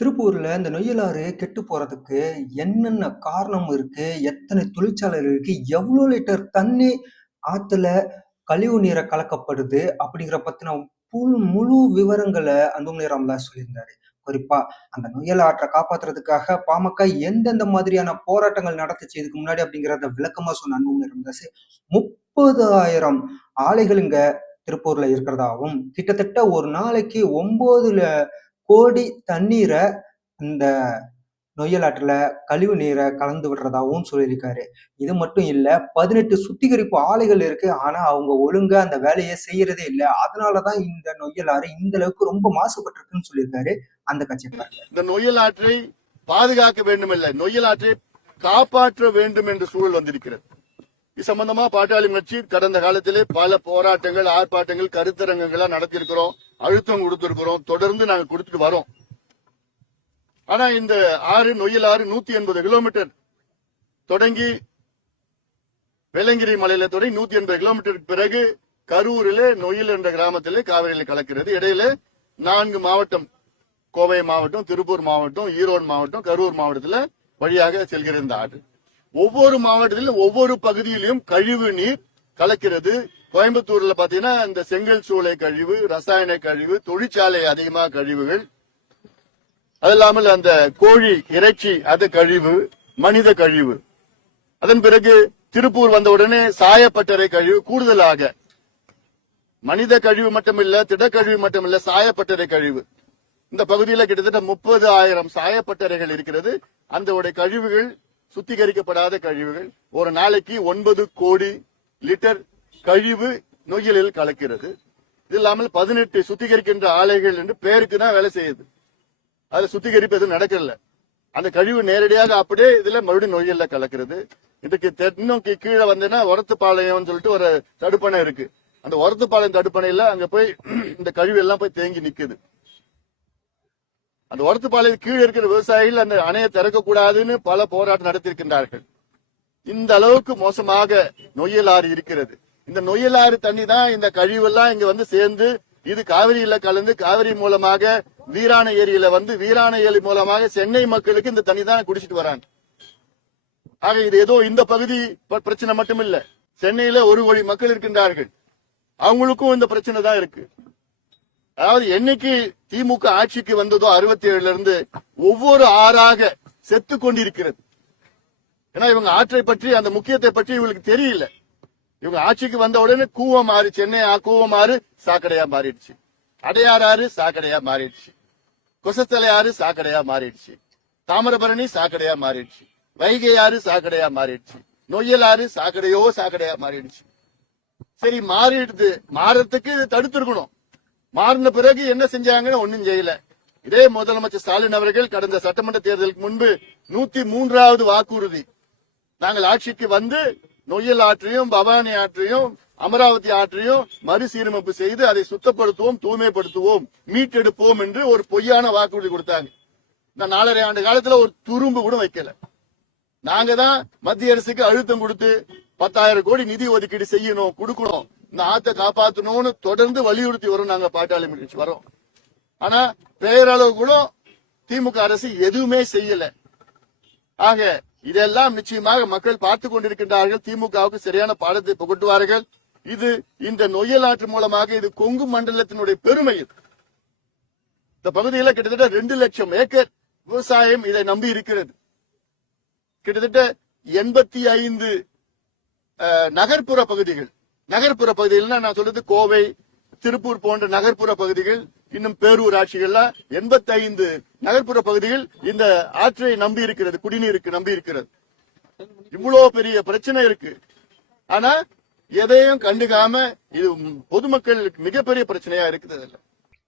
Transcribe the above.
திருப்பூர்ல இந்த நொய்யலாறு கெட்டு போறதுக்கு என்னென்ன காரணம் இருக்கு? எத்தனை தொழிற்சாலைகள் இருக்கு? எவ்வளோ லிட்டர் தண்ணி ஆத்துல கழிவு நீரை கலக்கப்படுது? அப்படிங்கிற பத்தின புல் முழு விவரங்களை அன்புமணி ராமதாஸ் சொல்லியிருந்தாரு. குறிப்பா அந்த நொயல் ஆற்றை காப்பாத்துறதுக்காக பாமக எந்தெந்த மாதிரியான போராட்டங்கள் நடத்துச்சு இதுக்கு முன்னாடி அப்படிங்கிறத விளக்கமா சொன்ன அன்புமணி ராமதாஸ், 30,000 ஆலைகள் இங்க திருப்பூர்ல இருக்கிறதாவும், கிட்டத்தட்ட ஒரு நாளைக்கு ஒன்பதுல கோடி தண்ணீரை இந்த நொய்யல் கழிவு நீரை கலந்து விடுறதாகவும் சொல்லியிருக்காரு. இது மட்டும் இல்லை பதினெட்டு சுத்திகரிப்பு ஆலைகள் இருக்கு. ஆனால் அவங்க ஒழுங்காக அந்த வேலையை செய்யறதே இல்லை அதனால தான் இந்த நொய்யல் ஆறு இந்த அளவுக்கு ரொம்ப மாசுபட்டிருக்குன்னு சொல்லியிருக்காரு. அந்த காட்சிய இந்த நொய்யல் ஆற்றை பாதுகாக்க வேண்டும் இல்லை நொய்யல் ஆற்றை காப்பாற்ற வேண்டும் என்ற சூழல் வந்திருக்கிறது சம்பந்தமா பாட்டாளி கட்சி கடந்த காலத்திலே பல போராட்டங்கள் ஆர்ப்பாட்டங்கள் கருத்தரங்கங்களா நடத்திருக்கிறோம் அழுத்தம் கொடுத்திருக்கிறோம். தொடர்ந்து நாங்க கொடுத்துட்டு வரோம். ஆனா இந்த ஆறு நொய்யல் ஆறு நூத்தி எண்பது கிலோமீட்டர் தொடங்கி வெள்ளங்கிரி மலையில தொடங்கி நூத்தி எண்பது கிலோமீட்டருக்கு பிறகு கரூரிலே நொயில் என்ற கிராமத்திலே காவிரியில் கலக்கிறது. இடையில நான்கு மாவட்டம் கோவை மாவட்டம் திருப்பூர் மாவட்டம் ஈரோடு மாவட்டம் கரூர் மாவட்டத்தில் வழியாக செல்கிற இந்த ஆறு. ஒவ்வொரு மாவட்டத்திலும் ஒவ்வொரு பகுதியிலும் கழிவு நீர் கலக்கிறது. கோயம்புத்தூர்ல பாத்தீங்கன்னா இந்த செங்கல் சூளை கழிவு ரசாயன கழிவு தொழிற்சாலை அதிகமா கழிவுகள். அது இல்லாமல் அந்த கோழி இறைச்சி அது கழிவு மனித கழிவு. அதன் பிறகு திருப்பூர் வந்த உடனே சாயப்பட்டறை கழிவு கூடுதலாக. மனித கழிவு மட்டுமில்ல திடக்கழிவு மட்டுமில்ல சாயப்பட்டறை கழிவு. இந்த பகுதியில் கிட்டத்தட்ட முப்பது ஆயிரம் சாயப்பட்டறைகள் இருக்கிறது. அந்த உடைய கழிவுகள் சுத்திகரிக்கப்படாத கழிவுகள். ஒரு நாளைக்கு ஒன்பது கோடி லிட்டர் கழிவு நொய்யலில் கலக்கிறது. இது இல்லாமல் பதினெட்டு சுத்திகரிக்கின்ற ஆலைகள் என்று பேருக்கு தான் வேலை செய்யுது. அதுல சுத்திகரிப்பு எதுவும் நடக்கல. அந்த கழிவு நேரடியாக அப்படியே இதுல மறுபடியும் நொய்யல்ல கலக்கிறது. இதுக்கு தென்னோக்கி கீழே வந்தேன்னா ஒரத்துப்பாளையம் சொல்லிட்டு ஒரு தடுப்பணை இருக்கு. அந்த உரத்துப்பாளையம் தடுப்பணையில அங்க போய் இந்த கழிவு எல்லாம் போய் தேங்கி நிக்குது. அந்த ஒரத்துப்பாளையம் கீழே இருக்கிற விவசாயிகள் அந்த அணையை திறக்க கூடாதுன்னு பல போராட்டம் நடத்தியிருக்கின்றார்கள். இந்த அளவுக்கு மோசமாக நொய்யலாறு இருக்கிறது. இந்த நொய்யலாறு தண்ணி தான் இந்த கழிவெல்லாம் இங்க வந்து சேர்ந்து இது காவிரியில கலந்து காவிரி மூலமாக வீராண ஏரியில வந்து வீராண ஏரி மூலமாக சென்னை மக்களுக்கு இந்த தண்ணி தான் குடிச்சிட்டு வராங்க. ஆக இது ஏதோ இந்த பகுதி பிரச்சனை மட்டும் இல்ல சென்னையில ஒரு கோடி மக்கள் இருக்கின்றார்கள். அவங்களுக்கும் இந்த பிரச்சனை தான் இருக்கு. அதாவது என்னைக்கு திமுக ஆட்சிக்கு வந்ததோ அறுபத்தி ஏழுல இருந்து ஒவ்வொரு ஆறாக செத்து கொண்டிருக்கிறது. ஏன்னா இவங்க ஆற்றை பற்றி அந்த முக்கியத்தை பற்றி இவங்களுக்கு தெரியல. இவங்க ஆட்சிக்கு வந்த உடனே கூவம் மாறி சென்னை ஆ- கூவம் ஆறு சாக்கடையா மாறிடுச்சு. அடையாறு ஆறு சாக்கடையா மாறிடுச்சு. கொசத்தலையாறு சாக்கடையா மாறிடுச்சு. தாமிரபரணி சாக்கடையா மாறிடுச்சு. வைகை ஆறு சாக்கடையா மாறிடுச்சு. நொய்யல் ஆறு சாக்கடையோ சாக்கடையா மாறிடுச்சு. சரி மாறிடுது. மாறத்துக்கு தடுத்திருக்கணும். மாறின பிறகு என்ன செஞ்சாங்கன்னு ஒண்ணும் செய்யல. இதே முதலமைச்சர் ஸ்டாலின் அவர்கள் கடந்த சட்டமன்ற தேர்தலுக்கு முன்பு நூத்தி மூன்றாவது வாக்குறுதி. நாங்கள் ஆட்சிக்கு வந்து நொய்யல் ஆற்றையும் பவானி ஆற்றையும் அமராவதி ஆற்றையும் மறுசீரமைப்பு செய்து அதை சுத்தப்படுத்துவோம் தூய்மைப்படுத்துவோம் மீட்டெடுப்போம் என்று ஒரு பொய்யான வாக்குறுதி கொடுத்தாங்க. இந்த நாலரை ஆண்டு காலத்துல ஒரு துரும்பு கூட வைக்கல. நாங்க தான் மத்திய அரசுக்கு அழுத்தம் கொடுத்து பத்தாயிரம் கோடி நிதி ஒதுக்கீடு செய்யணும் கொடுக்கணும். இந்த ஆத்தை காப்பாத்தணும்னு தொடர்ந்து வலியுறுத்தி வரும் நாங்க பாட்டாளி கட்சி வரோம். ஆனா பெயரளவு கூட திமுக அரசு எதுவுமே செய்யல. ஆக இதெல்லாம் நிச்சயமாக மக்கள் பார்த்து கொண்டிருக்கின்றார்கள். திமுகவுக்கு சரியான பாடத்தை புகட்டுவார்கள். இது இந்த நொய்யல் ஆற்று மூலமாக இது கொங்கு மண்டலத்தினுடைய பெருமை இது இந்த பகுதியில கிட்டத்தட்ட ரெண்டு லட்சம் ஏக்கர் விவசாயம் இதை நம்பி இருக்கிறது. கிட்டத்தட்ட எண்பத்தி ஐந்து நகர்ப்புற பகுதிகள். நகர்ப்புற பகுதிகள்னா நான் சொல்றது கோவை திருப்பூர் போன்ற நகர்ப்புற பகுதிகள் இன்னும் பேரூராட்சிகள்ல எண்பத்தி ஐந்து நகர்ப்புற பகுதிகள் இந்த ஆற்றை நம்பி இருக்கிறது குடிநீருக்கு நம்பி இருக்கிறது. இவ்வளவு பெரிய பிரச்சனை இருக்கு. ஆனா எதையும் கண்டுக்காம இது பொதுமக்களுக்கு மிகப்பெரிய பிரச்சனையா இருக்குது அதுல.